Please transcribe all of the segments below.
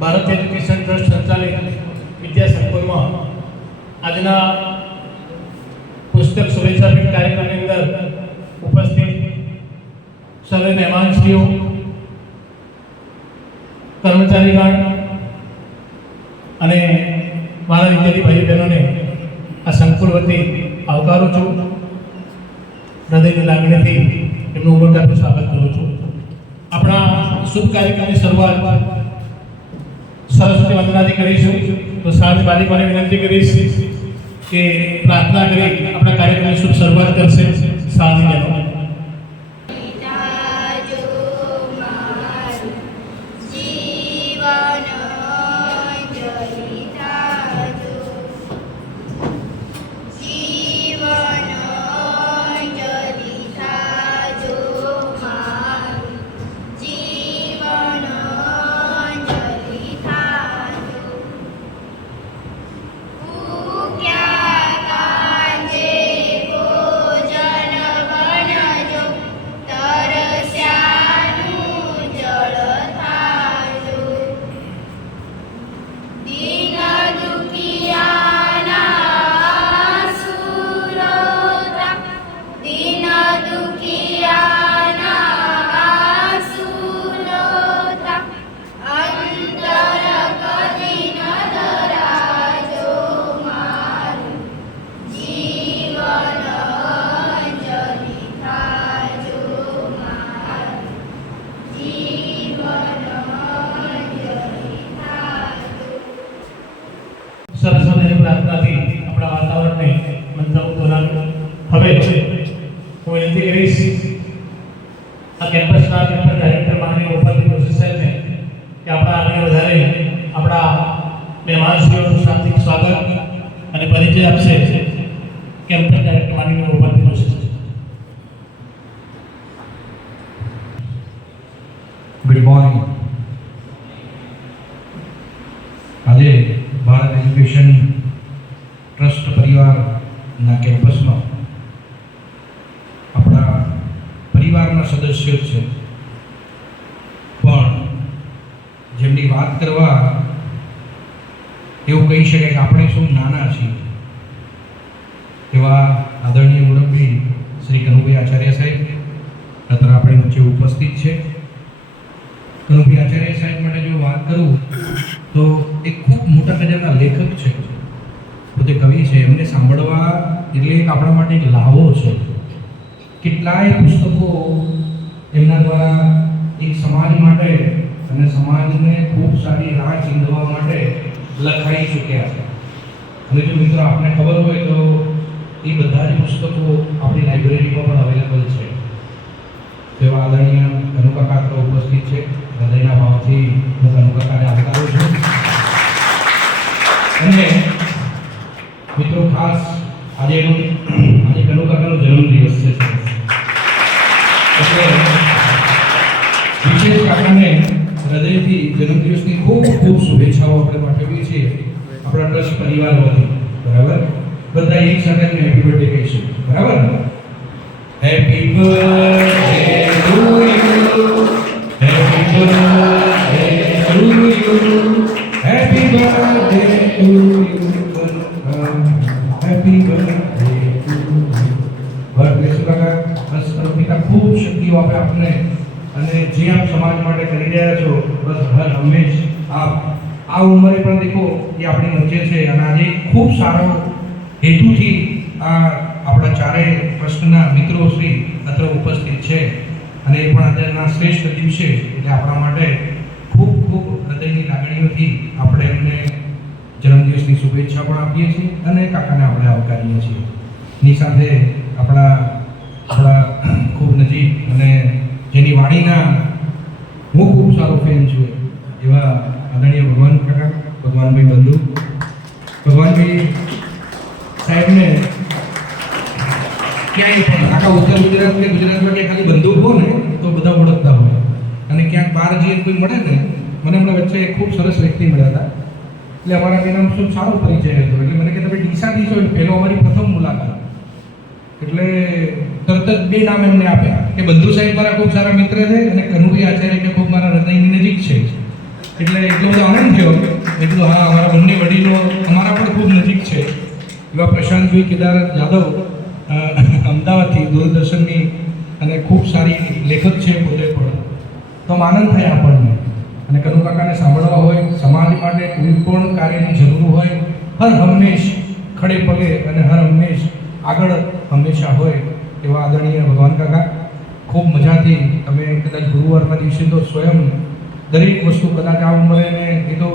Bharat education trust સંચાલિત વિદ્યા સંકુલમાં આજના પુસ્તક શુભેચ્છા ભેટ કાર્યક્રમની અંદર ઉપસ્થિત સર્વે મહેમાનશ્રીઓ, કર્મચારીગણ અને મારા વિદ્યાર્થી ભાઈ બહેનોને આ સંકુલ વતી આવકારું છું. હૃદયની લાગણીથી એમનું ઉમળકાભેર સ્વાગત કરું છું. આપણા શુભ કાર્યક્રમની શરૂઆત સરસ્વતી વંદનાથી કરીશું. તો સાંજ બાલિકાને વિનંતી કરીશ કે પ્રાર્થના કરી આપણા કાર્યક્રમની શુભ શરૂઆત કરશે. સાંજ બહેનો પ્રાર્થનાથી આપણા વાતાવરણને મંત્રમુગ્ધ બનાવ્યું. હવે હું વિનંતી કરીશ આ કેમ્પસના કેમ્પસ ડાયરેક્ટર માનનીય ગોપાલભાઈ જોશી સાહેબને કે આપણા આગળ વધારે આપણા મહેમાનશ્રીઓનું શાબ્દિક સ્વાગત અને પરિચય આપશે. કેમ્પસ ડાયરેક્ટર માનનીય ગોપાલભાઈ જોશી સાહેબ. Good morning. આજે ભારત એજ્યુકેશન ટ્રસ્ટ પરિવારના કેમ્પસમાં આપણા પરિવારના સદસ્યો છે, પણ જેમની વાત કરવા એવું કહી શકાય કે આપણે શું નાના છીએ એવા આદરણીય મુરબ્બી શ્રી કનુભાઈ આચાર્ય સાહેબ અત્યારે આપણી વચ્ચે ઉપસ્થિત છે. કનુભાઈ આચાર્ય સાહેબ માટે જો વાત કરું તો એક ખૂબ મોટા કદરના લેખક છે, પોતે કવિ છે. એમને સાંભળવા એટલે એક આપણા માટે એક લાવો છે. કેટલાય પુસ્તકો એમના દ્વારા એક સમાજ માટે અને સમાજને ખૂબ સારી રાહ ચીંધવા માટે લખાઈ ચૂક્યા છે. અને જો મિત્રો આપને ખબર હોય તો એ બધા જ પુસ્તકો આપણી લાઇબ્રેરીમાં પણ અવેલેબલ છે. તેવા આદરણીય કનુકાકા ઉપસ્થિત છે. હૃદયના ભાવથી હું કનુકાકાને આવકારું છું. અને મિત્રો ખાસ આજે કનુકાકાનો જન્મદિવસ છે, એટલે વિશેષ કાકાને હૃદયથી જન્મદિવસની ખૂબ ખૂબ શુભેચ્છાઓ આપણે પાઠવીએ છીએ આપણા ટ્રસ્ટ પરિવાર વતી. બરાબર, બધા એક સાથે હેપી બર્થડે કહીશું. બરાબર, happy birthday to you, happy birthday to you, happy birthday to you, happy birthday to you. Birthday સુકાકા બસ પ્રભુના ખૂબ શક્તિઓ આપે આપને, અને જે આપ સમાજ માટે કરી રહ્યા છો બસ હર હંમેશ આપ આ ઉંમરે પણ દેખો એ આપણી વચ્ચે છે. અને આજે ખૂબ સારો હેતુથી આ આપણા ચારેય ટ્રસ્ટના મિત્રો શ્રી અત્રે ઉપસ્થિત છે, અને એ પણ આજના શ્રેષ્ઠ દિવસે એટલે આપણા માટે ખૂબ ખૂબ હૃદયની લાગણીઓથી આપણે એમને જન્મદિવસની શુભેચ્છા પણ આપીએ છીએ અને કાકાને આપણે આવકારીએ છીએ. એની સાથે આપણા ખૂબ નજીક અને જેની વાણીના હું ખૂબ સારો ફેન છું એવા આદરણીય ભગવાન કાકા, ભગવાનભાઈ બંધુ, ભગવાનભાઈ સાહેબને ક્યાંય પણ આખા ઉત્તર ગુજરાત કે ગુજરાતમાં કે ખાલી બંધુ હો ને તો બધા ઓળખતા હોય, અને ક્યાંક બહાર જઈએ કોઈ મળે ને, મને હમણાં વચ્ચે ખૂબ સરસ વ્યક્તિ મળ્યા હતા, એટલે અમારા તેના શું સારો પરિચય હતો. એટલે મને કે તમે ડીસાથી છો, પહેલો અમારી પ્રથમ મુલાકાત. એટલે તરત જ બે નામ એમને આપ્યા કે બંધુ સાહેબ મારા ખૂબ સારા મિત્ર છે અને કનુભાઈ આચાર્ય કે ખૂબ મારા હૃદયની નજીક છે. એટલે એટલો બધો આનંદ થયો. મેં કીધું હા, અમારા બંને વડીલો અમારા પણ ખૂબ નજીક છે. એવા પ્રશાંતભાઈ કેદાર યાદવ અમદાવાદથી દૂરદર્શનની અને ખૂબ સારી લેખક છે પોતે પણ. તો આમ આનંદ થાય આપણને. અને કનુ કાકાને સાંભળવા હોય, સમાજ માટે કોઈ પણ કાર્યની જરૂર હોય, હર હંમેશ ખડે પગે અને હર હંમેશ આગળ હંમેશા હોય એવા આદરણીય ભગવાન કાકા. ખૂબ મજાથી તમે કદાચ ગુરુવારના દિવસે તો સ્વયં દરેક વસ્તુ કદાચ આ ઉંમરે ને એ તો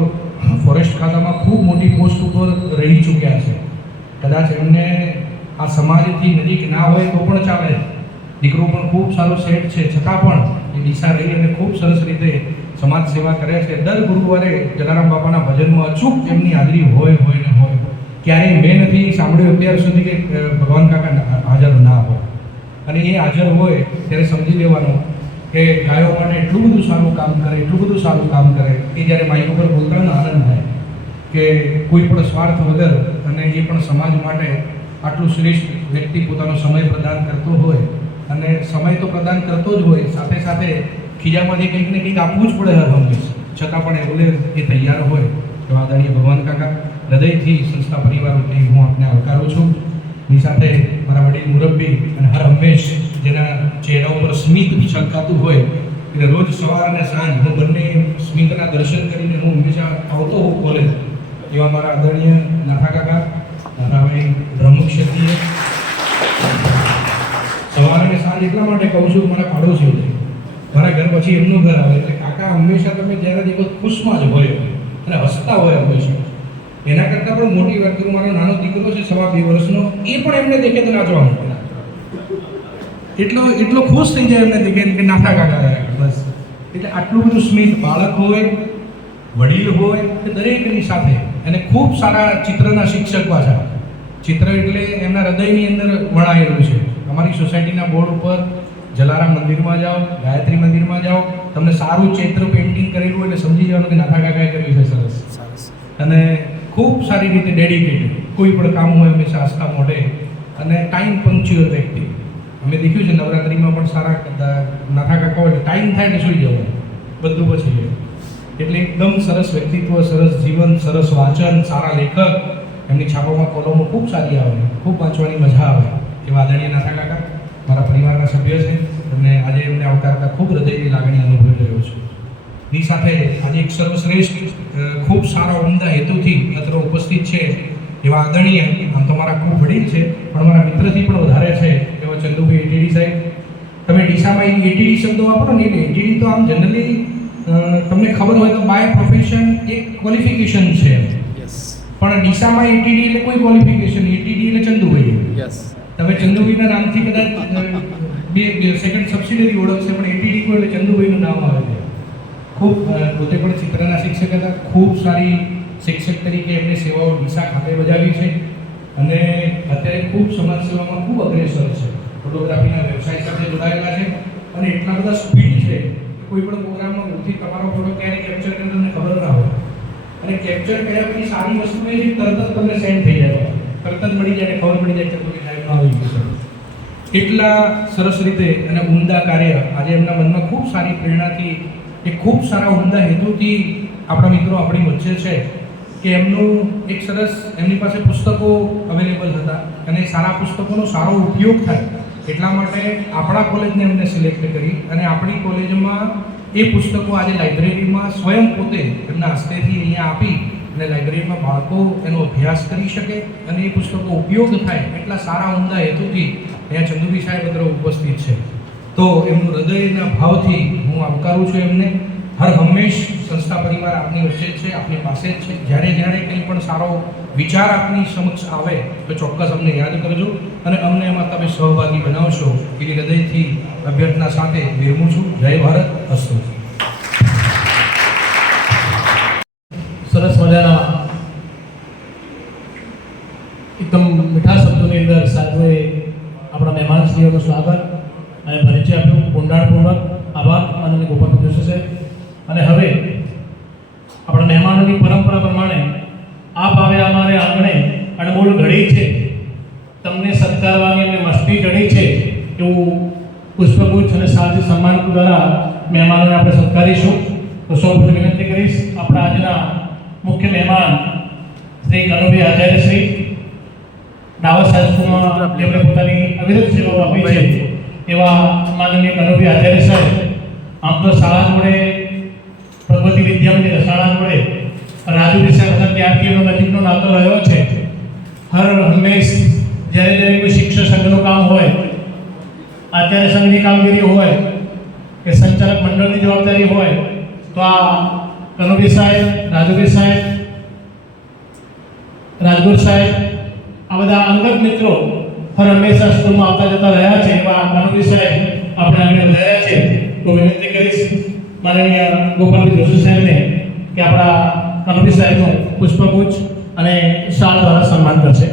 ફોરેસ્ટ ખાતામાં ખૂબ મોટી પોસ્ટ ઉપર રહી ચૂક્યા છે. કદાચ એમને આ સમાજથી નજીક ના હોય તો પણ ચાલે. દીકરો પણ ખૂબ સારો સેટ છે, છતાં પણ એ દિશા રહી અને ખૂબ સરસ રીતે સમાજ સેવા કરે છે. દર ગુરુવારે જલારામ બાપાના ભજનમાં અચૂક એમની હાજરી હોય ને હોય. ક્યારેય મેં નથી સાંભળ્યું અત્યાર સુધી કે ભગવાન કાકા હાજર ના હોય. અને એ હાજર હોય ત્યારે સમજી લેવાનું કે ગાયો માટે એટલું બધું સારું કામ કરે, એટલું બધું સારું કામ કરે એ જ્યારે માઇક ઉપર બોલતા હોય ને આનંદ થાય કે કોઈ પણ સ્વાર્થ વગર અને એ પણ સમાજ માટે આટલું શ્રેષ્ઠ વ્યક્તિ પોતાનો સમય પ્રદાન કરતો હોય. અને સમય તો પ્રદાન કરતો જ હોય, સાથે સાથે ખીજામાંથી કંઈક ને કંઈક આપવું જ પડે હર હંમેશ, છતાં પણ એ તૈયાર હોય. તો આદરણીય ભગવાન કાકા, હૃદયથી સંસ્થા પરિવાર વતી હું આપને આવકારું છું. એની સાથે મારા વડીલ મુરબ્બી અને હર હંમેશ જેના ચહેરા ઉપર સ્મિત છલકાતું હોય, એટલે રોજ સવાર અને સાંજ હું બંને સ્મિતના દર્શન કરીને હું હંમેશા આવતો હોઉં કોલેજ. એવા મારા આદરણીય નાથા કાકા, નાથાભાઈ બ્રહ્મક્ષત્રિય. સવાર અને સાંજ એટલા માટે કહું છું, મારા પાડોશીઓ છે. મારા ઘર પછી એમનું ઘર આવે એટલે કાકા હંમેશા તમે જ્યારે દેખો ખુશમાં જ હોય અને હસતા હોય હંમેશા. એના કરતાં પણ મોટી વાત કરું, મારો નાનો દીકરો છે 2.5 વર્ષનો, એ પણ એમને દેખે તો નાચવા માંડે. એટલો ખુશ થઈ જાય એમને દેખે કે નાથા કાકા આવ્યા. બસ એટલે આટલું બધું સ્મિત, બાળક હોય, વડીલ હોય કે દરેકની સાથે. અને ખૂબ સારા ચિત્રના શિક્ષક પાછા. ચિત્ર એટલે એમના હૃદયની અંદર વણાયેલું છે. અમારી સોસાયટીના બોર્ડ ઉપર જલારામ મંદિરમાં જાઓ, ગાયત્રી મંદિરમાં જાઓ, તમને સારું ચિત્ર પેઇન્ટિંગ કરેલું એટલે સમજી જવાનું કે નાથા કાકાએ કર્યું છે. સરસ. અને ખૂબ સારી રીતે ડેડિકેટેડ. કોઈ પણ કામ હોય હંમેશા આસ્થા મોઢે અને ટાઈમ પંક્ચ્યુઅલ વ્યક્તિ. અમે દેખ્યું છે નવરાત્રિમાં પણ સારા નાથા કાકા હોય, ટાઈમ થાય એટલે સુઈ જવાનું, બધું પછી જાય. એટલે એકદમ સરસ વ્યક્તિત્વ, સરસ જીવન, સરસ વાંચન, સારા લેખક. એમની છાપામાં કોલમો ખૂબ સારી આવે, ખૂબ વાંચવાની મજા આવે. એવા આદરણીય નાથા કાકા મારા પરિવારના સભ્ય છે અને આજે એમને આવકારતા ખૂબ હૃદયની લાગણી અનુભવી રહ્યો છું. ની સાથે આજે એક સર્વશ્રેષ્ઠ ખૂબ સારા ઉમદા હેતુથી અત્રે ઉપસ્થિત છે એવા આદરણીય, આમ તો મારા ખૂબ વડીલ છે પણ મારા મિત્રથી પણ વધારે છે એવા ચંદુભાઈ એટીડી સાહેબ. તમે ડીસામાં એટીડી શબ્દ વાપરો ને, એટલે એટીડી તો આમ જનરલી તમને ખબર હોય તો બાય પ્રોફેશન એક ક્વોલિફિકેશન છે, પણ ડીસામાં એટીડી એટલે કોઈ ક્વોલિફિકેશન, એટીડી એટલે ચંદુભાઈ. તમે ચંદુભાઈના નામથી કદાચ બે સેકન્ડ સબસિડરી ઓળખશે, પણ એટીડી કોઈ એટલે ચંદુભાઈનું નામ આવે છે. ખૂબ પોતે પણ ચિત્રના શિક્ષક હતા. ખૂબ સારી શિક્ષક તરીકે એમની સેવાઓ ડીસા ખાતે બજાવી છે અને અત્યારે ખૂબ સમાજ સેવામાં ખૂબ અગ્રેસર છે. ફોટોગ્રાફીના વ્યવસાય સાથે જોડાયેલા છે અને એટલા બધા સ્પીડ છે કે કોઈ પણ પ્રોગ્રામમાં ભૂલથી તમારો ફોટો ક્યારે કેપ્ચર કરે તમને ખબર ના હોય. અને કેપ્ચર કર્યા પછી સારી વસ્તુ એ છે તરત જ તમને સેન્ડ થઈ જાય, તરત જ મળી જાય, ખબર પડી જાય કે કોઈ સાહેબનો આવી ગયું. એટલા સરસ રીતે અને ઉમદા કાર્ય આજે એમના મનમાં ખૂબ સારી પ્રેરણાથી, એ ખૂબ સારા ઉમદા હેતુથી આપણા મિત્રો આપણી વચ્ચે છે કે એમનું એક સરસ એમની પાસે પુસ્તકો અવેલેબલ હતા અને સારા પુસ્તકોનો સારો ઉપયોગ થાય એટલા માટે આપણા કોલેજને એમને સિલેક્ટ કરી અને આપણી કોલેજમાં એ પુસ્તકો આજે લાઇબ્રેરીમાં સ્વયં પોતે એમના હસ્તેથી અહીંયા આપી અને લાઇબ્રેરીમાં બાળકો એનો અભ્યાસ કરી શકે અને એ પુસ્તકો ઉપયોગ થાય એટલા સારા ઉમદા હેતુથી અહીંયા ચંદુભાઈ સાહેબ અત્રે ઉપસ્થિત છે. તો એમનું હૃદયના ભાવથી હું આવકારું છું એમને. હર હંમેશ સંસ્થા પરિવાર આપની વચ્ચે જ છે, આપની પાસે જ છે. જ્યારે કંઈ પણ સારો વિચાર આપની સમક્ષ આવે તો ચોક્કસ અમને યાદ કરજો અને અમને એમાં તમે સહભાગી બનાવશો એવી હૃદયથી અભ્યર્થના સાથે વિરમું છું. જય ભારત. અસ્તુ. સરસ મજાના એકદમ મીઠા શબ્દોની અંદર સાહેબોએ આપણા મહેમાનશ્રીઓનું સ્વાગત અને પરિચય આપ્યું. ઊંડાણપૂર્વક આભાર માનનીય ગોપાલ જોશી સાહેબ. અને હવે આપણા મહેમાનોની પરંપરા પ્રમાણે આ ભાવે અમારે આંગણે અણમોલ ઘડી છે, તમને સત્કારવાની અને મસ્તી ચડી છે એવું પુષ્પગુચ્છ અને સાજી સન્માન દ્વારા મહેમાનોને આપણે સત્કારીશું. તો સૌપ્રથમ વિનંતી કરીશ આપણા આજના મુખ્ય મહેમાન શ્રી કનુભાઈ આચાર્ય શ્રી ડાવસ હાઈસ્કૂલમાં જેમણે પોતાની અવિરત સેવાઓ આપી છે એવા માનનીય કનુભાઈ આચાર્ય સાહેબ આમ તો શાળા જોડે ભગવતી વિદ્યામંદિર શાળા જોડે રાજુ વિશાખા ત્યારથી એનો નજીકનો નાતો રહ્યો છે. હર હંમેશ જ્યારે કોઈ શિક્ષક સંઘનું કામ હોય, આચાર્ય સંઘની કામગીરી હોય કે સંચાલક મંડળની જવાબદારી હોય તો આ કનુભાઈ સાહેબ, રાજુભાઈ સાહેબ, રાજગુર સાહેબ આ બધા અંગત મિત્રો હર હંમેશા સ્કૂલમાં આવતા જતા રહ્યા છે. એવા કનુભાઈ સાહેબ આપણે આગળ વધાર્યા છે. તો વિનંતી કરીશ માનનીય ગોપાલભાઈ જોશી સાહેબને કે આપણા કનુભાઈ સાહેબનું પુષ્પગુચ્છ અને શાલ દ્વારા સન્માન કરશે.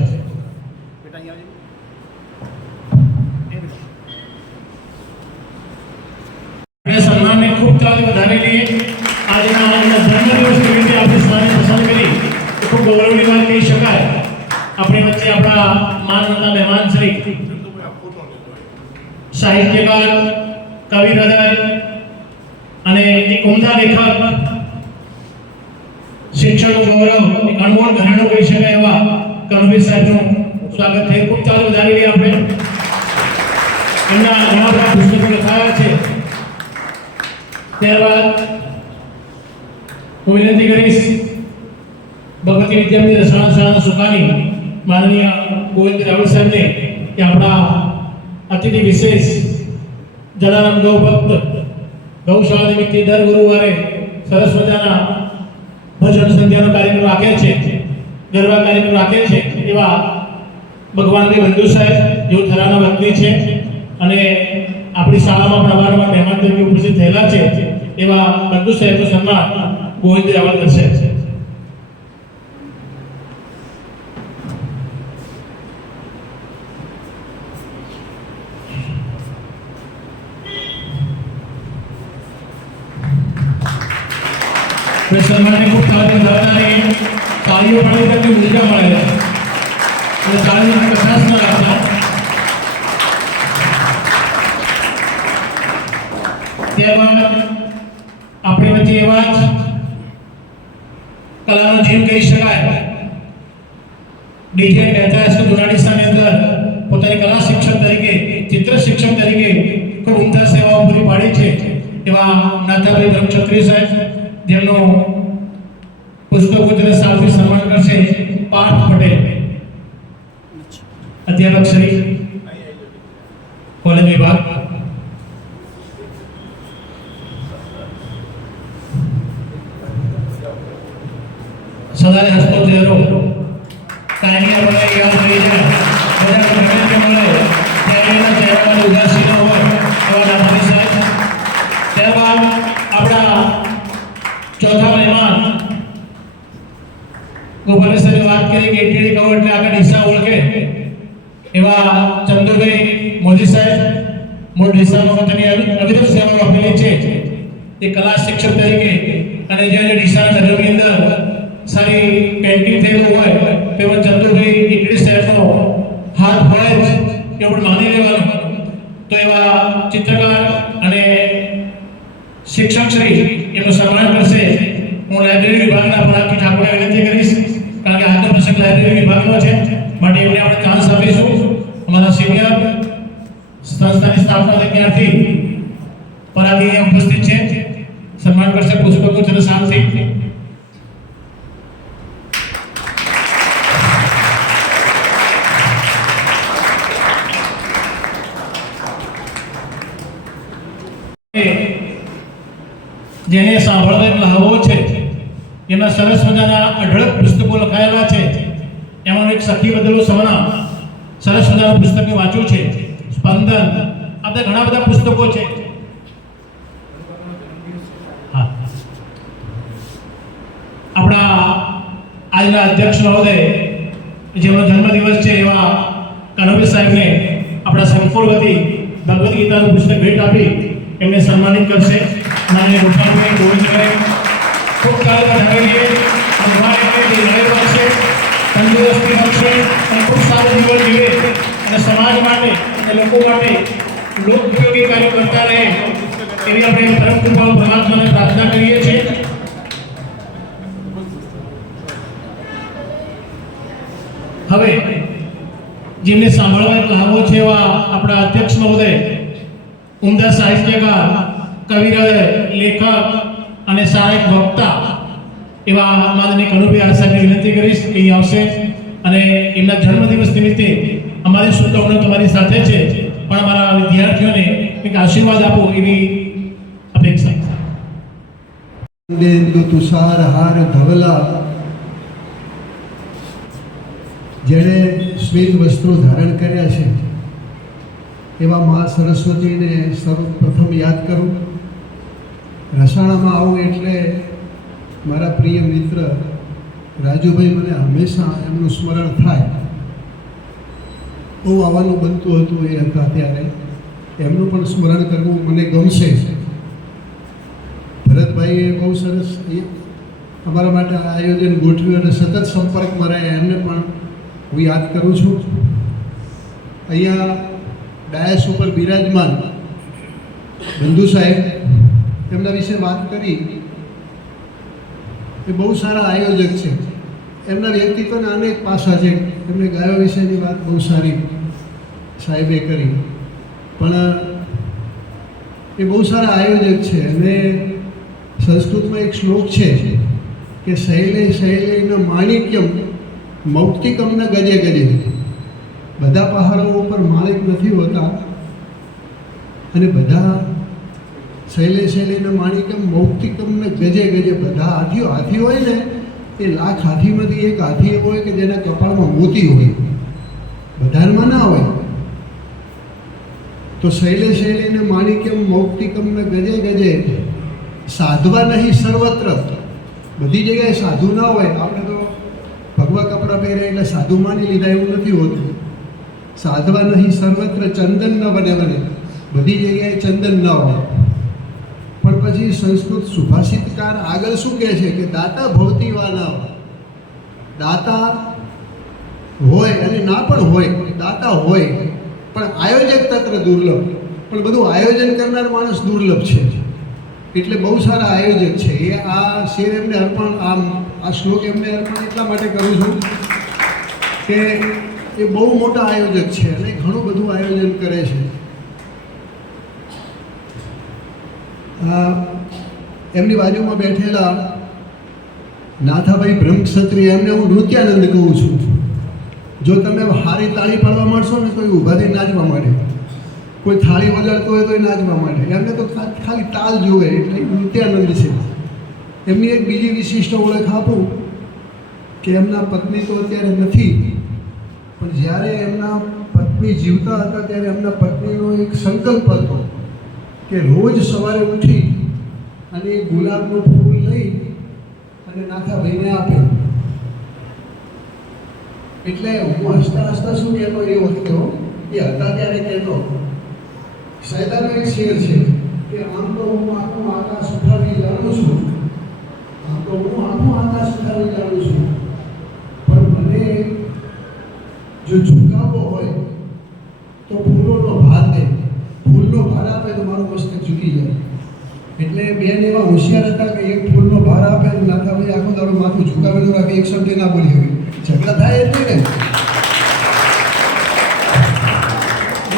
અને સન્માનને ખૂબ ચાલી વધારેલી આજના જન્મદિવસ નિમિત્તે આપણે સન્માન પસંદ કરી એ ખૂબ ગૌરવની વાત કહી શકાય. આપણી વચ્ચે આપણા માનવતા મહેમાન શ્રી સાહિત્યકાર, કવિ હૃદય અને એક ઉમદા લેખક, શિક્ષણનું ગૌરવ, એક અનમોલ ઘરેણું કહી શકાય એવા કનુભાઈ સાહેબનું સ્વાગત છે. ખૂબ ચાલી વધારેલી આપણે એમના ઘણા બધા પુસ્તકો લખાયા છે. ત્યારબાદ હું વિનંતી કરીશ ભગવતી વિદ્યામંદિર શાળાના સુકાની માનનીય ગોવિંદ રાવળ સાહેબને કે આપણા અતિથિ વિશેષ જલારામ ગૌ ભક્ત ગૌશાળા નિમિત્તે દર ગુરુવારે સરસ મજાના ભજન સંધ્યાનો કાર્યક્રમ રાખે છે, ગરબા કાર્યક્રમ રાખે છે એવા ભગવાનભાઈ બંધુ સાહેબ જેઓ થરાના વતની છે અને આપણી શાળામાં પણ અવારનવાર મહેમાન તરીકે ઉપસ્થિત થયેલા છે એવા બંધુ સાહેબનું સન્માન ગોવિંદ રાવળ કરશે. સન્માનને ખૂબ તાલીમ વધારનારી તાળીઓ પડે તેમને ઉર્જા મળે છે અને તાળીઓને કચાશ ન રાખતા. ત્યારબાદ આપણી વચ્ચે એવા જ કલાનો જીવ કહી શકાય ડીજે મહેતા હાઈસ્કૂલ જુનાડીસાની અંદર પોતાની કલા શિક્ષક તરીકે, ચિત્ર શિક્ષક તરીકે ખૂબ ઉમદા સેવાઓ પૂરી પાડી છે એવા નાથાભાઈ બ્રહ્મક્ષત્રિય સાહેબ જેમનો પુષ્પગુચ્છ સાથે સન્માન કરશે પાર્થ પટેલ, અધ્યાપક શ્રી, કોલેજ વિભાગ. સદાય હસતો ચહેરો કાયમી આપણે યાદ રહી જાય. બધા ગમે તે મળે ત્યારે એના ચહેરામાં ઉદાસી ન હોય એવા નાથાભાઈ સાહેબ. ત્યારબાદ આપણા ચોથા મહેમાન ગોપાલ સાહેબે વાત કરી કે એટીડી કહો એટલે આગળ ડીસા ઓળખે એવા ચંદુભાઈ મોદી સાહેબ મૂળ ડીસામાં પોતાની અવિરત સેવાઓ આપેલી છે એ કલા શિક્ષક તરીકે. અને જ્યારે ડીસાના નગરની અંદર સારી પેન્ટિંગ થયેલું હોય તેમાં ચંદુભાઈ એટીડી સાહેબનો હાથ હોય જ એવું માની લેવાનું. તો એવા ચિત્રકાર અને શિક્ષક શ્રી એનું સન્માન કરશે. હું લાઇબ્રેરી વિભાગના પરાગી ઠાકોરને વિનંતી કરીશ કારણ કે આજનો પ્રસંગ લાઇબ્રેરી વિભાગનો છે માટે એમને આપણે ચાન્સ આપીશું. અમારા સિનિયર સંસ્થાની સ્થાપના ત્યારથી પરાગી ઉપસ્થિત છે, સન્માન કરશે પુષ્પગુચ્છ અને શાલથી. જેને સાંભળવા લાવો છે એમના સરસ મજાના અઢળક પુસ્તકો લખાયેલા છે. એમાં એક સખી બદલો સમણા સરસ મજાનું પુસ્તક મેં વાંચ્યું છે, સ્પંદન, આ બધા ઘણા બધા પુસ્તકો છે. હા, આપણા આજના અધ્યક્ષ મહોદય જેમનો જન્મદિવસ છે એવા કનુભાઈ સાહેબને આપણા સંકુલ વતી ભગવદ્ ગીતાનું પુસ્તક ભેટ આપી એમને સન્માનિત કરશે. માનનીય ગોપાલભાઈ, ગોવિંદભાઈ ખૂબ કાર્ય ધરાવીએ ભગવાન એમને લડે બનશે, તંદુરસ્તી બનશે અને ખૂબ સારું જીવન જીવે અને સમાજ માટે અને લોકો માટે લોક ઉપયોગી કાર્ય કરતા રહે એવી આપણે પરમ કૃપાળુ પરમાત્માને પ્રાર્થના કરીએ છીએ. જેમને સાંભળવા એક લાવો છે એવા આપણા અધ્યક્ષ મહોદય, ઉમદા સાહિત્યકાર, કવિરાય, લેખક અને સહાયક વક્તા એવા માનનીય કનુભાઈ આચાર્યને વિનંતી કરીશ કે અહીં આવશે અને એમના જન્મદિવસ નિમિત્તે અમારી શુભકામનાઓ તમારી સાથે છે, પણ અમારા વિદ્યાર્થીઓને એક આશીર્વાદ આપો એવી અપેક્ષા. દેન્દુ તુષાર હાર ધવલા, જેણે શ્વેત વસ્ત્રો ધારણ કર્યા છે એવા મા સરસ્વતીને સર્વપ્રથમ યાદ કરું. રસાણામાં આવું એટલે મારા પ્રિય મિત્ર રાજુભાઈ, મને હંમેશા એમનું સ્મરણ થાય. બહુ આવવાનું બનતું હતું એ હતા ત્યારે, એમનું પણ સ્મરણ કરવું મને ગમશે. ભરતભાઈએ બહુ સરસ અમારા માટે આયોજન ગોઠવ્યું અને સતત સંપર્કમાં રહે, એમને પણ હું યાદ કરું છું. અહીંયા ડાયસ ઉપર બિરાજમાન બંધુ સાહેબ, એમના વિશે વાત કરી. એ બહુ સારા આયોજક છે. એમના વ્યક્તિત્વના અનેક પાસા છે. એમને ગાયો વિશેની વાત બહુ સારી સાહેબે કરી, પણ એ બહુ સારા આયોજક છે. અને સંસ્કૃતમાં એક શ્લોક છે કે શૈલે શૈલેન માણિક્યમ મૌક્તિકમ ન ગજે ગજે. બધા પહાડો ઉપર માણિક નથી હોતા, અને બધા શૈલે શૈલેન માણિક્યમ મૌક્તિકમ ન ગજે ગજે. બધા હાથી હોય ને, એ લાખ હાથીમાંથી એક હાથી એવો હોય કે જેના કપાળમાં મોતી હોય, બધામાં ના હોય. તો શૈલે શૈલેન માણિક્યમ મૌક્તિકમ ન ગજે ગજે. સાધવા નહીં સર્વત્ર. બધી જગ્યાએ સાધુ ના હોય. આપણે તો ભગવા કપડાં પહેરે એટલે સાધુ માની લીધા એવું નથી હોતું. સાધવા નહીં સર્વત્ર ચંદન ન બને બને. બધી જગ્યાએ ચંદન ન હોય. પણ પછી સંસ્કૃત સુભાષિતકાર આગળ શું કહે છે કે દાતા ભવતીવાના. દાતા હોય અને ના પણ હોય, દાતા હોય પણ આયોજક તંત્ર દુર્લભ. પણ બધું આયોજન કરનાર માણસ દુર્લભ છે. એટલે બહુ સારા આયોજક છે. એ આ શેર એમને અર્પણ, આ શ્લોક એમને અર્પણ એટલા માટે કરું છું કે એ બહુ મોટા આયોજક છે અને ઘણું બધું આયોજન કરે છે. એમની બાજુમાં બેઠેલા નાથાભાઈ બ્રહ્મક્ષત્રિય, એમને હું નૃત્યાનંદ કહું છું. જો તમે હારી તાળી પાડવા માંડશો ને તો એ ઊભા થઈ નાચવા માંડે. કોઈ થાળી વગાડતો હોય તો એ નાચવા માંડે. એમને તો ખાલી તાલ જોવે, એટલે નૃત્યાનંદ છે. એમની એક બીજી વિશિષ્ટ ઓળખ આપું કે એમના પત્ની તો અત્યારે નથી, પણ જ્યારે એમના પત્ની જીવતા હતા ત્યારે એમના પત્નીનો એક સંકલ્પ હતો કે રોજ સવારે ઉઠી અને ગુલાબનું ફૂલ લઈ અને નાથાભાઈને આપે. એટલે હું હસતા હસતા શું કહેતો એ વખતે, એ હતા ત્યારે કહેતો, સાયદાનો એક શેર છે કે આમ તો હું આખું આકાશ ઉઠાવી જાણું છું, આમ તો હું આખું આકાશ ઉઠાવી જાણું છું, પણ મને જો ઝુકાવવો હોય તો ફૂલોનો ભાર દે. ફૂલનો ભાર આપે તો મારું મસ્તક ઝૂકી જાય. એટલે બેન એવા હોશિયાર હતા કે એક ફૂલનો ભાર આપે અને નાથાભાઈ આખું તારું માથું ઝુકાવેલું રાખે, એક શબ્દ ના બોલી હવે. ઝઘડા થાય એટલે ને.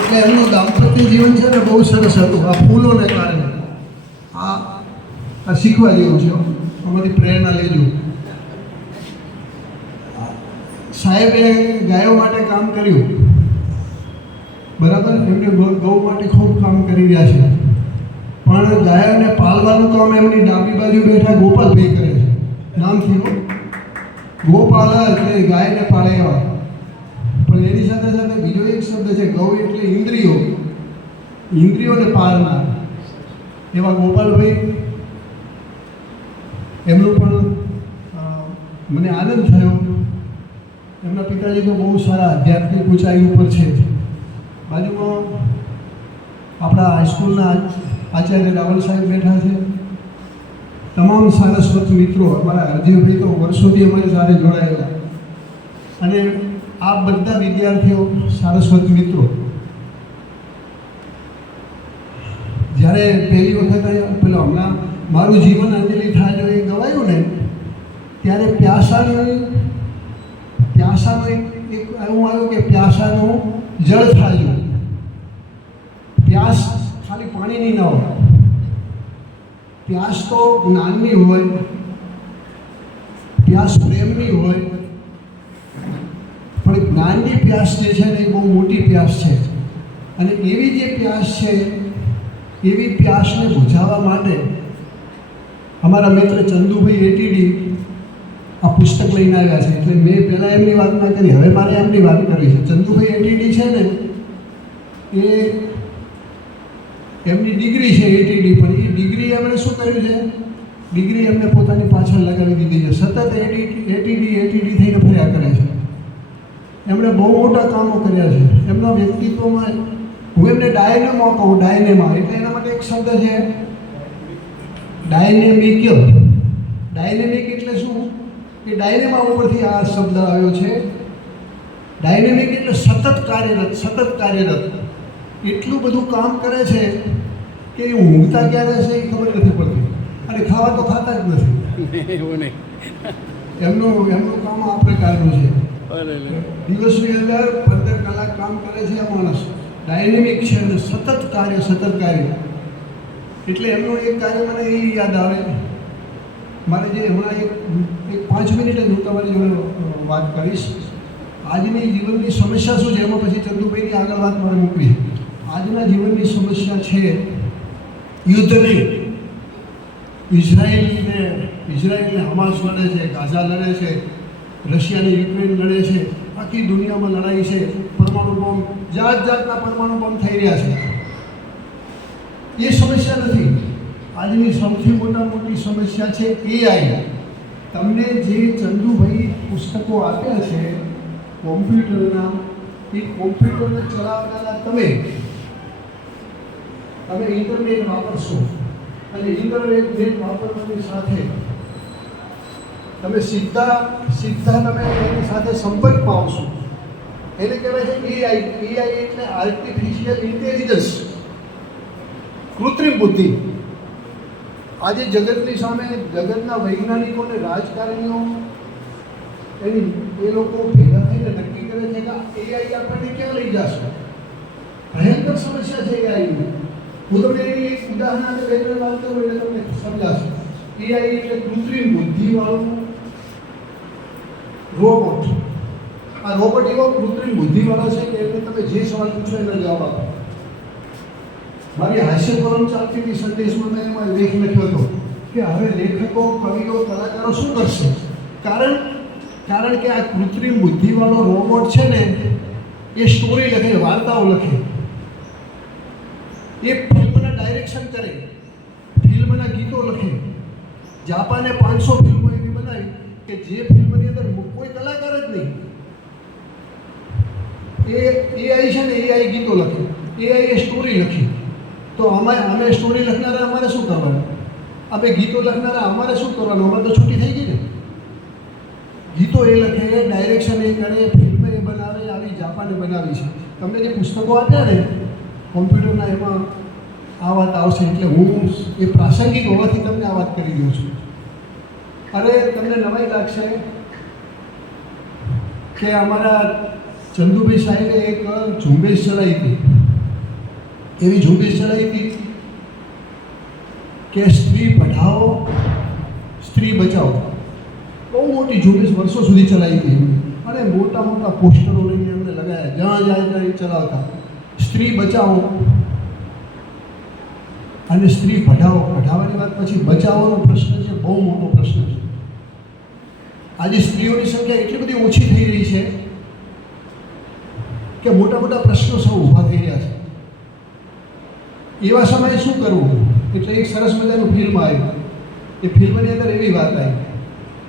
એટલે એમનું દાંપત્ય જીવન છે ને બહુ સરસ હતું આ ફૂલોને કારણે. આ શીખવા જેવું છે, આમાંથી પ્રેરણા લેજો. સાહેબે ગાયો માટે કામ કર્યું, બરાબર. એમને ગૌ માટે ખૂબ કામ કરી રહ્યા છે, પણ ગાયોને પાળવાનું કામ એમની ડાબી બાજુ બેઠા ગોપાલભાઈ કરે છે. નામથી ગોપાલ એટલે ગાયને પાળે એવા. પણ એની સાથે સાથે બીજો એક શબ્દ છે, ગૌ એટલે ઇન્દ્રિયો, ઇન્દ્રિયોને પાળનાર એવા ગોપાલભાઈ. એમનું પણ મને આનંદ થયો. એમના પિતાજી તો બહુ સારા આધ્યાત્મિક ઊંચાઈ ઉપર છે. બાજુમાં આપણા હાઈસ્કૂલના આચાર્ય રાવલ સાહેબ બેઠા છે. તમામ સારસ્વત મિત્રો, અમારા હરજીભાઈ તો વર્ષોથી અમારી સાથે જોડાયેલા, અને આ બધા વિદ્યાર્થીઓ સારસ્વત મિત્રો. જ્યારે પહેલી વખત પેલો હમણાં મારું જીવન અંજલિ થાય એ ગવાયું ને, ત્યારે પ્યાસાનો એક એક એવું આવ્યું કે પ્યાસાનું જળ થાયું. પ્યાસ ખાલી પાણીની ન હોય, પ્યાસ તો જ્ઞાનની હોય, પ્યાસ પ્રેમની હોય, પણ જ્ઞાનની પ્યાસ જે છે ને એ બહુ મોટી પ્યાસ છે. અને એવી જે પ્યાસ છે એવી પ્યાસને બુઝાવવા માટે અમારા મિત્ર ચંદુભાઈ એટીડી આ પુસ્તક લઈને આવ્યા છે. એટલે મેં પહેલાં એમની વાત ના કરી, હવે મારે એમની વાત કરવી છે. ચંદુભાઈ એટીડી છે ને એ એમની ડિગ્રી છે એટીડી, પણ એ ડિગ્રી એમણે શું કર્યું છે, ડિગ્રી એમને પોતાની પાછળ લગાવી દીધી છે. સતત એટીડી થઈને ફર્યા કરે છે. એમણે બહુ મોટા કામો કર્યા છે. એમના વ્યક્તિત્વમાં હું એમને ડાયનેમો કહું, ડાયનેમા એટલે એના માટે એક શબ્દ છે ડાયનેમિક. ડાયનેમિક એટલે શું? એ ડાયનેમા ઉપરથી આ શબ્દ આવ્યો છે. ડાયનેમિક એટલે સતત કાર્યરત, સતત કાર્યરત. એટલું બધું કામ કરે છે કે એ ઊંઘતા ક્યારે છે એ ખબર નથી પડતી, અને ખાવા તો ખાતા જ નથી. એમનું કામ આ પ્રકારનું છે. દિવસની અંદર 15 કલાક કામ કરે છે આ માણસ. ડાયનેમિક છે અને સતત કાર્ય. એટલે એમનું એક કાર્ય મને એ યાદ આવે, મારે જે હમણાં એક 5 મિનિટ જ હું તમારી જોડે વાત કરીશ. આજની જીવનની સમસ્યા શું છે, એમાં પછી ચંદુભાઈની આગળ વાત મારે મૂકવી. આજના જીવનની સમસ્યા છે યુદ્ધની. ઇઝરાયલને હમાસ લડે છે, ગાઝા લડે છે, રશિયાની યુક્રેન લડે છે, આખી દુનિયામાં લડાઈ છે. પરમાણુ બોમ્બ, જાતના પરમાણુ બોમ્બ થઈ રહ્યા છે. એ સમસ્યા નથી. આજની સૌથી મોટી સમસ્યા છે એઆઈ. તમને જે ચંદુભાઈ પુસ્તકો આપ્યા છે કોમ્પ્યુટરના, એ કોમ્પ્યુટરને ચલાવનારા તમે ઇન્ટરનેટ વાપરશો, અને ઇન્ટરનેટ વાપરવાની સાથે તમે સીધા તમે એની સાથે સંપર્કમાં આવશો. એને કહેવાય છે એઆઈ. એઆઈ એટલે આર્ટિફિશિયલ ઇન્ટેલિજન્સ, કૃત્રિમ બુદ્ધિ. આજે જગતની સામે જગતના વૈજ્ઞાનિકો અને રાજકારણીઓ એ લોકો ભેગા થઈને નક્કી કરે છે કે એઆઈ આપણને ક્યાં લઈ જશે. ભયંકર સમસ્યા છે એઆઈની. હું તમને એની એક ઉદાહરણ અને 2-3 વાત કરું એટલે તમને સમજાશે. એઆઈ એટલે કૃત્રિમ બુદ્ધિવાળું રોબોટ. આ રોબોટ એવો કૃત્રિમ બુદ્ધિવાળો છે કે એને તમે જે સવાલ પૂછો એનો જવાબ આપો. મારી હાસ્ય કોલમ ચાલતી હતી સંદેશમાં, મેં એમાં લેખ લખ્યો હતો કે હવે લેખકો, કવિઓ, કલાકારો શું કરશે? કારણ કે આ કૃત્રિમ બુદ્ધિવાળો રોબોટ છે ને એ સ્ટોરી લખે, વાર્તાઓ લખે, એ ફિલ્મના ડાયરેક્શન કરે, ફિલ્મના ગીતો લખે. જાપાને 500 ફિલ્મો એવી બનાવી કે જે ફિલ્મની અંદર કોઈ કલાકાર જ નહીં. એઆઈ છે ને, એઆઈ ગીતો લખે, એઆઈ સ્ટોરી લખી. તો અમે સ્ટોરી લખનારા અમારે શું કરવાનું? અમે ગીતો લખનારા અમારે શું કરવાનું? અમારે તો છૂટી થઈ ગઈ ને. ગીતો એ લખે, ડાયરેક્શન એ કરે, ફિલ્મ એ બનાવે. આવી જાપાને બનાવી છે. તમને જે પુસ્તકો આપ્યા ને કોમ્પ્યુટરના, એમાં આ વાત આવશે. એટલે હું એ પ્રાસંગિક હોવાથી તમને આ વાત કરી દઉં છું. અરે તમને નવાઈ લાગશે કે અમારા ચંદુભાઈ સાહેબે એક ઝુંબેશ ચલાવી હતી. એવી ઝુંબેશ ચલાવી હતી કે સ્ત્રી પઢાઓ, સ્ત્રી બચાવો. બહુ મોટી ઝુંબેશ વર્ષો સુધી ચલાવી હતી. અને મોટા પોસ્ટરો લઈને એમને લગાવ્યા, જ્યાં જાય ત્યાં એ ચલાવતા. સ્ત્રી બચાવો અને સ્ત્રી પઢાઓ. પઢાવવાની વાત પછી બચાવવાનો પ્રશ્ન છે, બહુ મોટો પ્રશ્ન છે. આજે સ્ત્રીઓની સંખ્યા એટલી બધી ઓછી થઈ રહી છે કે મોટા પ્રશ્નો સૌ ઊભા થઈ રહ્યા છે. એવા સમયે શું કરવું? એટલે એક સરસ મજાનું ફિલ્મ આવ્યું. એ ફિલ્મની અંદર એવી વાત આવી,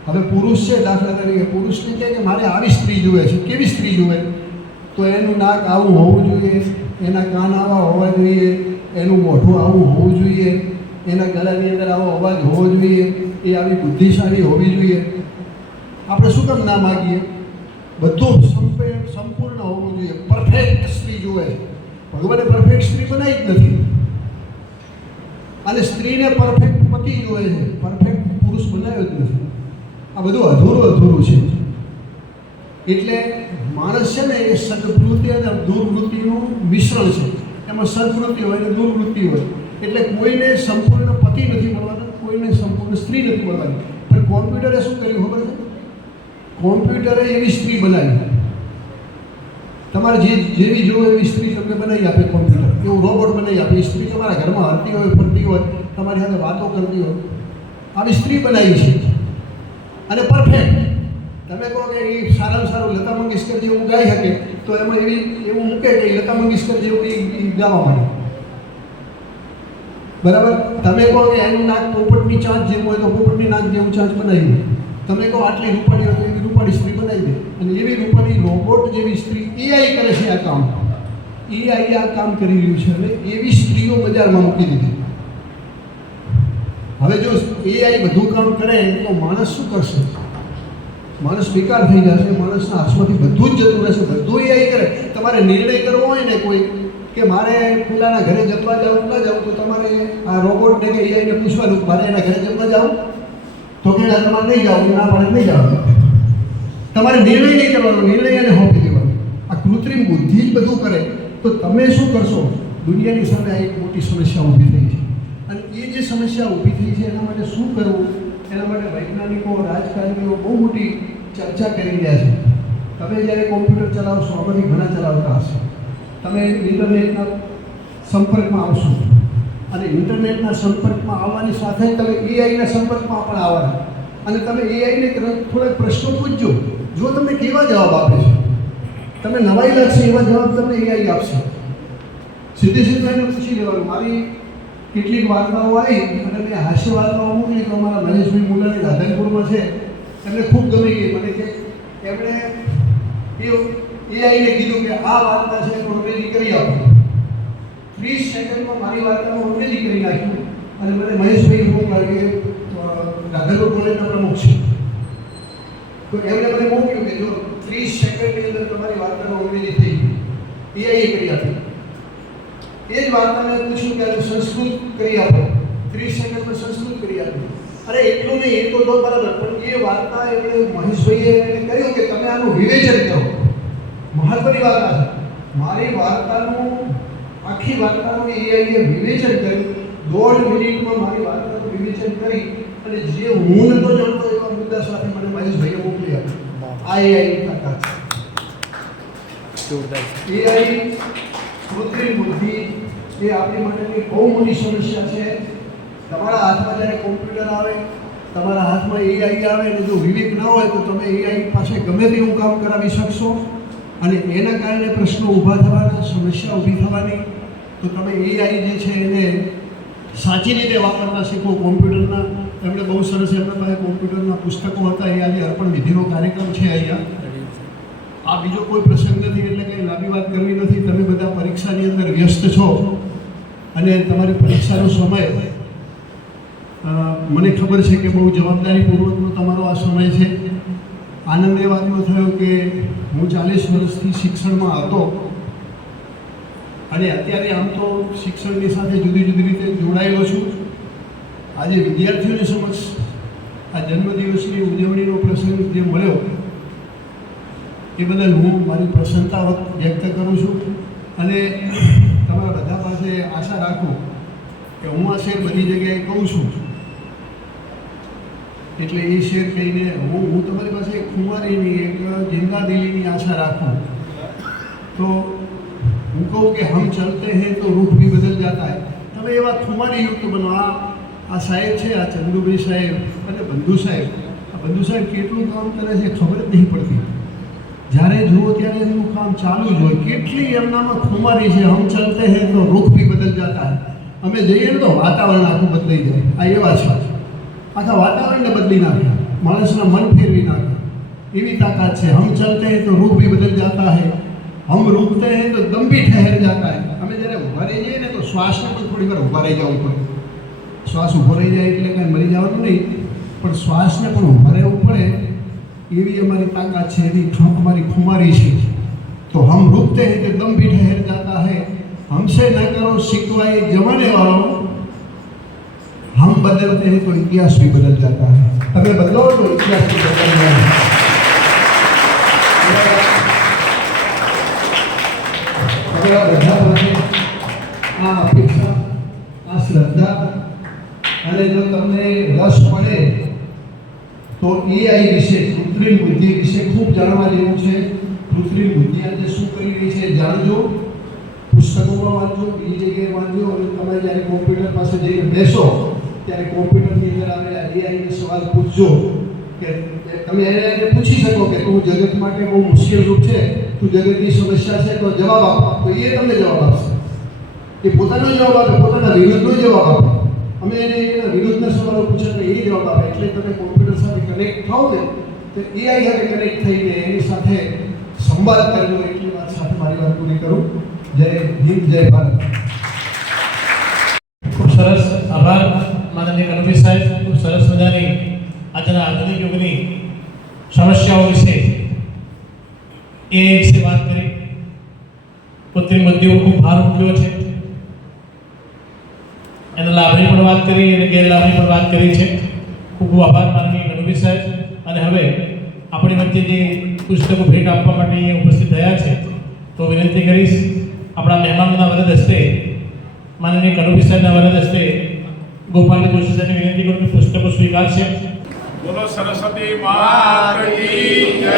હવે પુરુષ છે, દાખલા તરીકે પુરુષને કહે કે મારે આવી સ્ત્રી જુએ છે. કેવી સ્ત્રી જુએ? તો એનું નાક આવું હોવું જોઈએ, એના કાન આવા હોવા જોઈએ, એનું મોઢું આવું હોવું જોઈએ, એના ગળાની અંદર આવો અવાજ હોવો જોઈએ, એ આવી બુદ્ધિશાળી હોવી જોઈએ. આપણે શું કામ ના માગીએ? બધું સંપૂર્ણ હોવું જોઈએ, પરફેક્ટ સ્ત્રી જુએ. ભગવાને પરફેક્ટ સ્ત્રી બનાવી જ નથી. અને સ્ત્રીને પરફેક્ટ પતિ જુએ છે, પરફેક્ટ પુરુષ બનાવ્યો જ નથી. આ બધું અધૂરું છે. એટલે માણસ છે ને એ સદવૃત્તિ અને દુર્વૃત્તિનું મિશ્રણ છે. એમાં સદવૃત્તિ હોય અને દુર્વૃત્તિ હોય. એટલે કોઈને સંપૂર્ણ પતિ નથી મળવાનો, કોઈને સંપૂર્ણ સ્ત્રી નથી મળવાની. પણ કોમ્પ્યુટરે શું કર્યું ખબર છે? કોમ્પ્યુટરે એવી સ્ત્રી બનાવી, તમારે જેવી જોવો એવી સ્ત્રી તમને બનાવી આપે. કોમ્પ્યુટર એવું રોબોટ બનાવી આપે. એ સ્ત્રી તમારા ઘરમાં હરતી હોય, ફરતી હોય, તમારી સાથે વાતો કરતી હોય, આવી સ્ત્રી બનાવી છે. અને પરફેક્ટ. તમે કહો કે એ સારામાં સારું લતા મંગેશકર જેવું ગાઈ શકે, તો એમાં એવું મૂકે કે લતા મંગેશકર જેવું એ ગાવા માંડે. બરાબર? તમે કહો કે એનું નાક પોપટની ચાંચ જેવું હોય, તો પોપટની નાક જેવું ચાંચ બનાવી દે. તમે કહો આટલી રૂપાળી હોય, તો એવી રૂપાળી સ્ત્રી બનાવી દે. અને એવી રૂપાળી રોબોટ જેવી સ્ત્રી એઆઈ કરે છે આ કામ. એઆઈ આ કામ કરી રહ્યું છે. હવે એવી સ્ત્રીઓ બજારમાં મૂકી દીધી. હવે જો એઆઈ બધું કામ કરે તો માણસ શું કરશે? માણસ બેકાર થઈ જશે. માણસના હાથમાંથી બધું જ જતું રહેશે. બધું એઆઈ કરે. તમારે નિર્ણય કરવો હોય ને કોઈ કે મારે પેલાના ઘરે જમવા જાવું ના જાવું, તો તમારે આ રોબોટને કે એઆઈને પૂછવાનું મારે એના ઘરે જમવા જાવું, તો કે તમારે નહીં જાવું, ના પાડે નહીં જવાનું. તમારે નિર્ણય નહીં કરવાનો, નિર્ણય એને સોંપી દેવાનો. આ કૃત્રિમ બુદ્ધિ જ બધું કરે. તો તમે શું કરશો? દુનિયાની સામે આ એક મોટી સમસ્યા ઊભી થઈ છે. અને એ જે સમસ્યા ઊભી થઈ છે એના માટે શું કરવું, એના માટે વૈજ્ઞાનિકો, રાજકારણીઓ બહુ મોટી ચર્ચા કરી રહ્યા છે. તમે જ્યારે કોમ્પ્યુટર ચલાવશો, આમાંથી ઘણા ચલાવતા હશે, તમે ઇન્ટરનેટના સંપર્કમાં આવશો. અને ઇન્ટરનેટના સંપર્કમાં આવવાની સાથે તમે એઆઈના સંપર્કમાં પણ આવવાના. અને તમે એઆઈને થોડાક પ્રશ્નો પૂછજો. જો તમને કેવા જવાબ આપે છે, તમે નવાઈ લાગશે એવા જવાબ તમને એઆઈ આપશે. સીધું એને પૂછી લેવાનું. મારી કેટલીક વાર્તાઓ આવી અને મેં હાસ્ય વાર્તાઓ મોકલી, તો અમારા મહેશભાઈ મુલાની રાધનપુરમાં છે, એમને ખૂબ ગમી ગઈ. મને કે એમણે એઆઈને કીધું કે આ વાર્તા છે તો અંગ્રેજી કરી આપો. 30 સેકન્ડમાં મારી વાર્તાનું અંગ્રેજી કરી નાખ્યું. અને મને મહેશભાઈ મોકલાવી કે રાધનપુર કોલેજના પ્રમુખ છે, તો એમણે મને મોકલ્યું કે જો 30 સેકન્ડની અંદર તમારી વાર્તાનું અંગ્રેજી થઈ ગયું. એઆઈએ કરી આપી. એ જ વાર્તાને પૂછ્યું કે સંસ્કૃત કરી આપો. 30 સેકન્ડમાં સંસ્કૃત કરી આપ્યું. અરે એટલું નહીં, એ તો બરાબર, પણ એ વાર્તા એટલે મહેશભાઈએ એને કહ્યું કે તમે આનું વિવેચન કરો. મહત્વની વાત છે. મારી વાર્તાનું આખી વાર્તાનું એઆઈએ વિવેચન કર્યું. 1.5 મિનિટમાં મારી વાર્તાનું વિવેચન કરી અને જે હું નતો જાણતો એવા મુદ્દા સાથે મને મહેશભાઈએ મોકલી આપ્યા. આ એઆઈની તાકાત છે. એઆઈ કૃત્રિમ બુદ્ધિ એ આપણી માટેની બહુ મોટી સમસ્યા છે. તમારા હાથમાં જ્યારે કોમ્પ્યુટર આવે, તમારા હાથમાં એઆઈ આવે અને જો વિવેક ના હોય તો તમે એઆઈ પાસે ગમે તેવું કામ કરાવી શકશો. અને એના કારણે પ્રશ્નો ઊભા થવાના, સમસ્યા ઊભી થવાની. તો તમે એઆઈ જે છે એને સાચી રીતે વાપરતા શીખો. કોમ્પ્યુટરના એમણે બહુ સરસ, એમના પાસે કોમ્પ્યુટરના પુસ્તકો હતા. એ આજે અર્પણ વિધિનો કાર્યક્રમ છે અહીંયા. આ બીજો કોઈ પ્રસંગ નથી, એટલે કંઈ લાંબી વાત કરવી નથી. તમે બધા પરીક્ષાની અંદર વ્યસ્ત છો અને તમારી પરીક્ષાનો સમય મને ખબર છે કે બહુ જવાબદારીપૂર્વકનો તમારો આ સમય છે. આનંદ એ વાતનો થયો કે હું 40 વર્ષથી શિક્ષણમાં હતો અને અત્યારે આમ તો શિક્ષણની સાથે જુદી જુદી રીતે જોડાયેલો છું. આજે વિદ્યાર્થીઓની સમક્ષ આ જન્મદિવસની ઉજવણીનો પ્રસંગ જે મળ્યો એ બદલ હું મારી પ્રસન્નતા વ્યક્ત કરું છું. અને તમારા બધા પાસે આશા રાખું કે હું આ શેર બધી જગ્યાએ કહું છું, એટલે એ શેર કહીને હું તમારી પાસે એક ખુમારીની, એક જિંદાદિલીની આશા રાખું. તો હું કહું કે હમ ચલતે हैं તો રૂખ भी બદલ જાતા है. તમે એવા ખુમારી યુક્ત બનો. આ સાહેબ છે, આ ચંદુભાઈ સાહેબ અને બંધુ સાહેબ. આ બંધુ સાહેબ કેટલું કામ કરે છે ખબર જ નહીં પડતી. જ્યારે જુઓ ત્યારે એનું કામ ચાલુ જ હોય. કેટલી એમનામાં ખુમારી છે. હમ ચલતે हैं તો રૂખ भी બદલ જાતા है. અમે જઈએ ને તો વાતાવરણ આખું બદલાઈ જાય. આ એવા છે, આખા વાતાવરણને બદલી નાખે, માણસના મન ફેરવી નાખે, એવી તાકાત છે. હમ ચલતે हैं તો રૂખ भी બદલ જાતા है, હમ રૂકતે हैं તો દમ भी ठहर जाता है. અમે જ્યારે ઊભા રહી જઈએ ને તો શ્વાસને પણ થોડી વાર ઊભા રહી જવું પડે. શ્વાસ ઊભો રહી જાય એટલે કાંઈ મરી જવાનું નહીં, પણ શ્વાસને પણ ઊભા રહેવું પડે. એવી અમારી તાકાત છે, એવી અમારી ખુમારી છે. તો હમ રૂકતે हैं तो दम भी ठहर जाता है, हमसे न करो शिकवा ये जमाने वालों, हम बदलते हैं तो इतिहास भी बदल जाता है. તમે બદલો તો ઇતિહાસ भी बदल जाता है. એવા બધા પ્રત્યે આ અપેક્ષા, આ શ્રદ્ધા, અને જો તમને રસ પડે તો AI વિશે, કૃત્રિમ બુદ્ધિ વિશે ખૂબ જાણવા જેવું છે. કૃત્રિમ બુદ્ધિ આજે શું કરી રહી છે જાણજો, પુસ્તકોમાં વાંચો, બીજી જગ્યાએ વાંચો, અને તમે જ્યારે કોમ્પ્યુટર પાસે જઈને બેસો ત્યારે કોમ્પ્યુટરની અંદર આવેલા AI સવાલ પૂછજો કે તમે એને પૂછી શકો કે તું જગત માટે બહુ મુશ્કેલ રૂપ છે, તું જગતની સમસ્યા છે, તો જવાબ આપો. તો એ તમને જવાબ આપશે. એ પોતાનો જવાબ આપે, પોતાના વિરુદ્ધનો જવાબ આપે. અમે એને એના વિરુદ્ધના સવાલો પૂછ્યા તો એ જવાબ આપે. એટલે તમે કોમ્પ્યુટર સાથે કનેક્ટ થાઓ ને તો AI સાથે કનેક્ટ થઈને એની સાથે સંવાદ કરજો. એટલી વાત સાથે મારી વાત પૂરી કરું. જય હિન્દ, જય ભારત. ખૂબ સરસ, આભાર માનનીય કનુભાઈ સાહેબ. ખૂબ સરસ મજાની આજના આધુનિક યુગની સમસ્યાઓ વિશે એ વિશે વાત કરી. કૃત્રિમ બુદ્ધિઓ ખૂબ ભાર મૂક્યો છે, એના લાભની પણ વાત કરી અને ગેરલાભની પણ વાત કરી છે. ખૂબ ખૂબ આભાર માનનીય કનુભાઈ સાહેબ. અને હવે આપણી વચ્ચે જે પુસ્તકો ભેટ આપવા માટે અહીંયા ઉપસ્થિત થયા છે, તો વિનંતી કરીશ આપણા મહેમાનોના વરદ હસ્તે, માનનીય કનુભાઈ સાહેબના વરદ હસ્તે ગોપાલ જોશી સાહેબને વિનંતી કરું કે પુસ્તકો સ્વીકારશે. બોલો સરસ્વતી માત કી જય.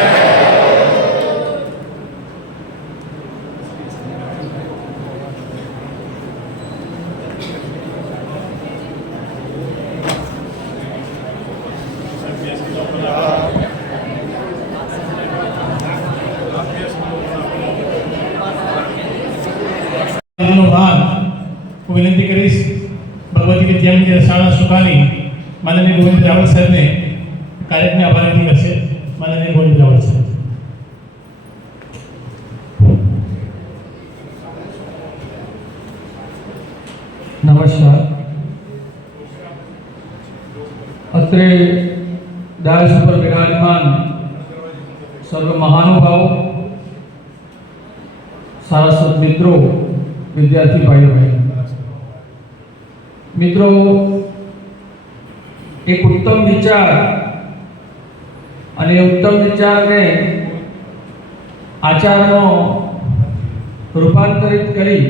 હું વિનંતી કરીશ ભગવતી વિદ્યામંદિર શાળા સુકાની માનનીય ગોવિંદ રાવળ સાહેબને કાર્યક્રમને આભારી કરશે. માનનીય ગોવિંદ રાવળ સાહેબ. નમસ્કાર. અત્રે ડાયસ ઉપર વિરાજમાન સર્વ મહાનુભાવો, સારસ્વત મિત્રો, વિદ્યાર્થી ભાઈઓ બહેનો, મિત્રો, એક ઉત્તમ વિચાર અને ઉત્તમ વિચારને આચારમાં રૂપાંતરિત કરી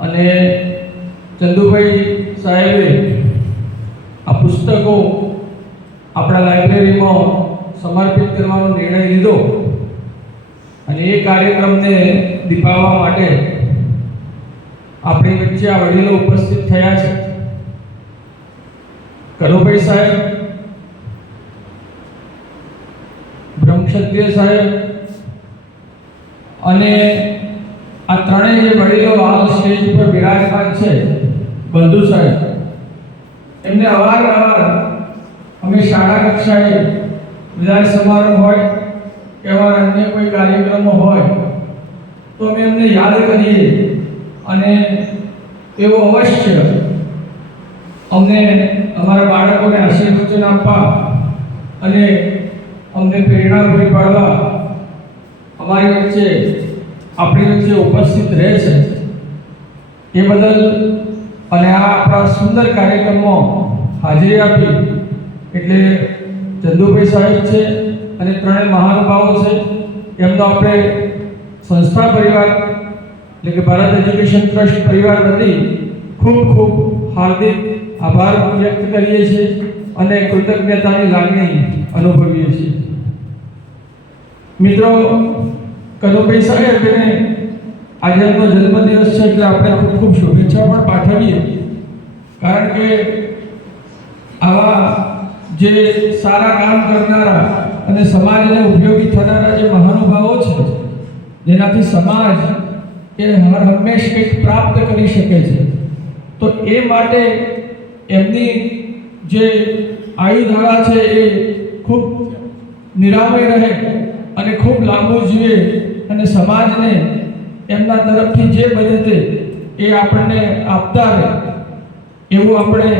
અને ચંદુભાઈ સાહેબે આ પુસ્તકો આપણા લાઇબ્રેરીમાં સમર્પિત કરવાનો નિર્ણય લીધો અને એ કાર્યક્રમને દીપાવવા માટે આપણી વચ્ચે આ વડીલો ઉપસ્થિત થયા છે. કનુભાઈ સાહેબ, બ્રહ્મક્ષત્રિય સાહેબ અને આ ત્રણેય જે વડીલો આ સ્ટેજ પર વિરાજમાન છે, બંધુ સાહેબ, એમને અવારનવાર અમે શાળા કક્ષાએ વિદાય સમારંભ હોય કે અન્ય કોઈ કાર્યક્રમો હોય તો અમે એમને યાદ કરીએ અને એવો અવશ્ય અમને અમારા બાળકોને આશીર્વચન આપવા અને અમને પ્રેરણા પૂરી પાડવા અમારી વચ્ચે, આપણી વચ્ચે ઉપસ્થિત રહે છે. એ બદલ અને આ આપણા સુંદર કાર્યક્રમમાં હાજરી આપી એટલે ચંદુભાઈ સાહેબ છે અને ત્રણેય મહાનુભાવો છે, એમનો આપણે સંસ્થા પરિવાર એટલે કે ભારત એજ્યુકેશન ટ્રસ્ટ પરિવાર વતી ખૂબ ખૂબ હાર્દિક આભાર વ્યક્ત કરીએ છીએ અને કૃતજ્ઞતાની લાગણી અનુભવીએ છીએ. મિત્રો, કનુભાઈ સાહેબને આજે એમનો જન્મદિવસ છે એટલે આપણે ખૂબ ખૂબ શુભેચ્છા પણ પાઠવીએ. કારણ કે આવા જે સારા કામ કરનારા અને સમાજને ઉપયોગી થનારા જે મહાનુભાવો છે, જેનાથી સમાજ એ હર હંમેશ કંઈક પ્રાપ્ત કરી શકે છે, તો એ માટે એમની જે આયુધારા છે એ ખૂબ નિરામય રહે અને ખૂબ લાંબુ જીવે અને સમાજને એમના તરફથી જે બને તે એ આપણને આપતા રહે એવું આપણે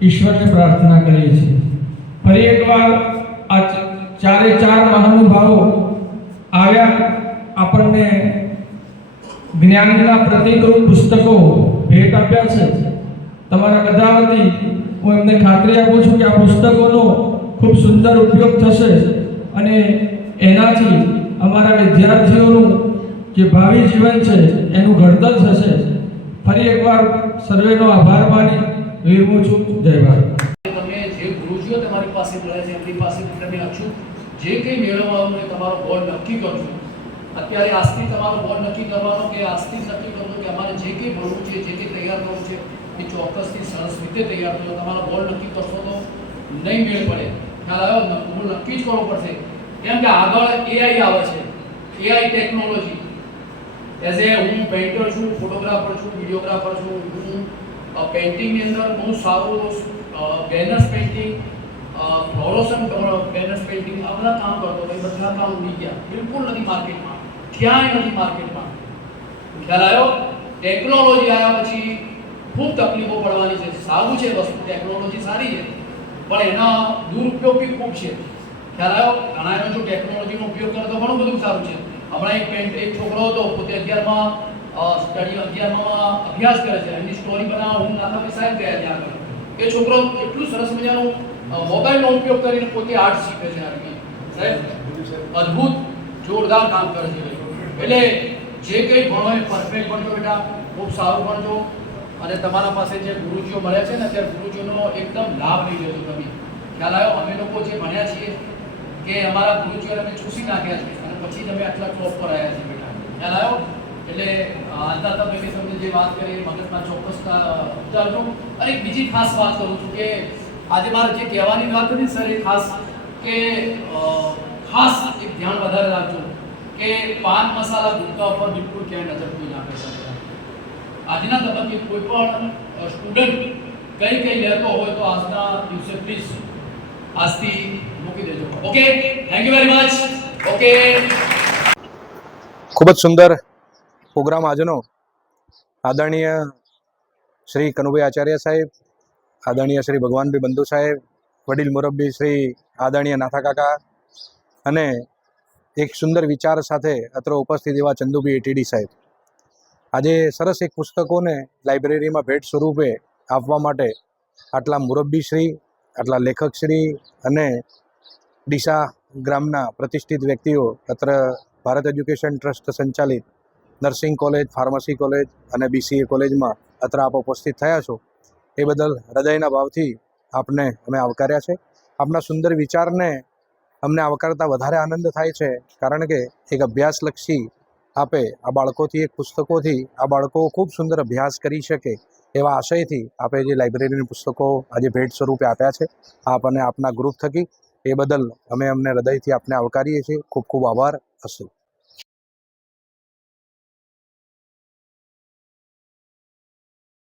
ઈશ્વરને પ્રાર્થના કરીએ છીએ. ફરી એકવાર આ ચારે ચાર મહાનુભાવો આવ્યા, આપણને જ્ઞાનના પ્રતિકરૂપ પુસ્તકો ભેટ આપ્યા છે. તમારા બધા વતી હું એમને ખાતરી આપું છું કે આ પુસ્તકોનો ખૂબ સુંદર ઉપયોગ થશે અને એનાથી અમારા વિદ્યાર્થીઓનું જે ભાવિ જીવન છે એનું ઘડતર થશે. ફરી એકવાર સર્વેનો આભાર માની વિરમું છું. જય ભારત. તમે જે ગુરુજીઓ તમારી પાસે મળ્યા છે એમની પાસે તમે અચૂક જે કંઈ મેળવવાનું એ તમારો બોર્ડ નક્કી કરજો. અત્યારે આજથી તમારો બોર્ડ નક્કી કરવાનો કે આજથી જ નક્કી કરજો કે અમારે જે કંઈ ભણવું છે જે કંઈ તૈયાર કરવું છે એ ચોક્કસથી સરસ રીતે તૈયાર કરજો. તમારો બોર્ડ નક્કી કરશો તો નહીં મેળ પડે. ખ્યાલ આવ્યો? બોર્ડ નક્કી જ કરવો પડશે. કેમ કે આગળ એઆઈ આવે છે, એઆઈ ટેકનોલોજી. એઝ એ હું પેઇન્ટર છું, ફોટોગ્રાફર છું, વિડીયોગ્રાફર છું. હું પેઇન્ટિંગની અંદર બહુ સારું બેનર્સ પેઇન્ટિંગ, ફ્લોરોસન બેનર્સ પેઇન્ટિંગ આ બધા કામ કરતો હતો. એ બધા કામ ઉડી ગયા, બિલકુલ નથી માર્કેટમાં, ક્યાંય નથી માર્કેટમાં. ખ્યાલ આવ્યો? ટેકનોલોજી આવ્યા પછી ખૂબ તકલીફો પડવાની છે. સારું છે વસ્તુ, ટેકનોલોજી સારી છે, પણ એના દુરુપયોગ બી ખૂબ છે. ખ્યાલ આવ્યો? ઘણા એનો જો ટેકનોલોજીનો ઉપયોગ કરે તો ઘણું બધું સારું છે. હમણાં એક છોકરો હતો, પોતે 11માં અભ્યાસ કરે છે. એની સ્ટોરી બનાવવા હું નાથાભાઈ સાહેબ ગયા ત્યાં આગળ. એ છોકરો એટલું સરસ મજાનો મોબાઈલનો ઉપયોગ કરીને પોતે આર્ટ શીખે છે. સાહેબ અદ્ભુત જોરદાર કામ કરે છે. એટલે જે કંઈ ભણો એ પરફેક્ટ ભણજો બેટા, ખૂબ સારું ભણજો. અને તમારા પાસે જે ગુરુજીઓ મળ્યા છે ને, ત્યારે ગુરુજીઓનો એકદમ લાભ લઈ લેજો તમે. ખ્યાલ આવ્યો? અમે લોકો જે ભણ્યા છીએ કે અમારા ગુરુજીઓને અમે ચૂસી નાખ્યા છે અને પછી તમે આટલા ટોપ પર આવ્યા છે બેટા. ખ્યાલ આવ્યો? એટલે આજના તમે તમને જે વાત કરી એ મગજમાં ચોક્કસ ઉતારજો. અને એક બીજી ખાસ વાત કરું છું કે આજે મારે જે કહેવાની વાત હતી સર, એ ખાસ કે ખાસ એક ધ્યાન વધારે રાખજો કે પાન મસાલા ગુટકા ઉપર બિલકુલ ક્યાંય નજર કોઈ ના કરી શકે. આજના તબક્કે કોઈ પણ સ્ટુડન્ટ કંઈ લેતો હોય તો આજના દિવસે પ્લીઝ આજથી મૂકી દેજો. Okay, thank you very much. Okay, ખૂબ જ સુંદર પ્રોગ્રામ આજનો. આદરણીય શ્રી કનુભાઈ આચાર્ય સાહેબ, આદરણીય શ્રી ભગવાનભાઈ બંધુ સાહેબ, વડીલ મુરબ્બી શ્રી આદરણીય નાથા કાકા અને એક સુંદર વિચાર સાથે અત્રે ઉપસ્થિત એવા ચંદુભાઈ એટીડી સાહેબ. આજે સરસ એક પુસ્તકોને લાઇબ્રેરીમાં ભેટ સ્વરૂપે આપવા માટે આટલા મુરબ્બીશ્રી, આટલા લેખકશ્રી અને ડીસા ગ્રામના પ્રતિષ્ઠિત વ્યક્તિઓ અત્ર ભારત એજ્યુકેશન ટ્રસ્ટ સંચાલિત નર્સિંગ કોલેજ, ફાર્મસી કોલેજ અને BCA કોલેજમાં અત્ર આપ ઉપસ્થિત થયા છો એ બદલ હૃદયના ભાવથી આપને અમે આવકાર્યા છે. આપના સુંદર વિચારને અમને આવકારતા વધારે આનંદ થાય છે, કારણ કે એક અભ્યાસલક્ષી આપે આ બાળકોથી, એક પુસ્તકોથી આ બાળકો ખૂબ સુંદર અભ્યાસ કરી શકે એવા આશયથી આપે જે લાઇબ્રેરીની પુસ્તકો આજે ભેટ સ્વરૂપે આપ્યા છે આપ અને આપના ગ્રુપ થકી, એ બદલ અમે અમને હૃદયથી આપને આવકારીએ છીએ. ખૂબ ખૂબ આભાર. અસ્તુ.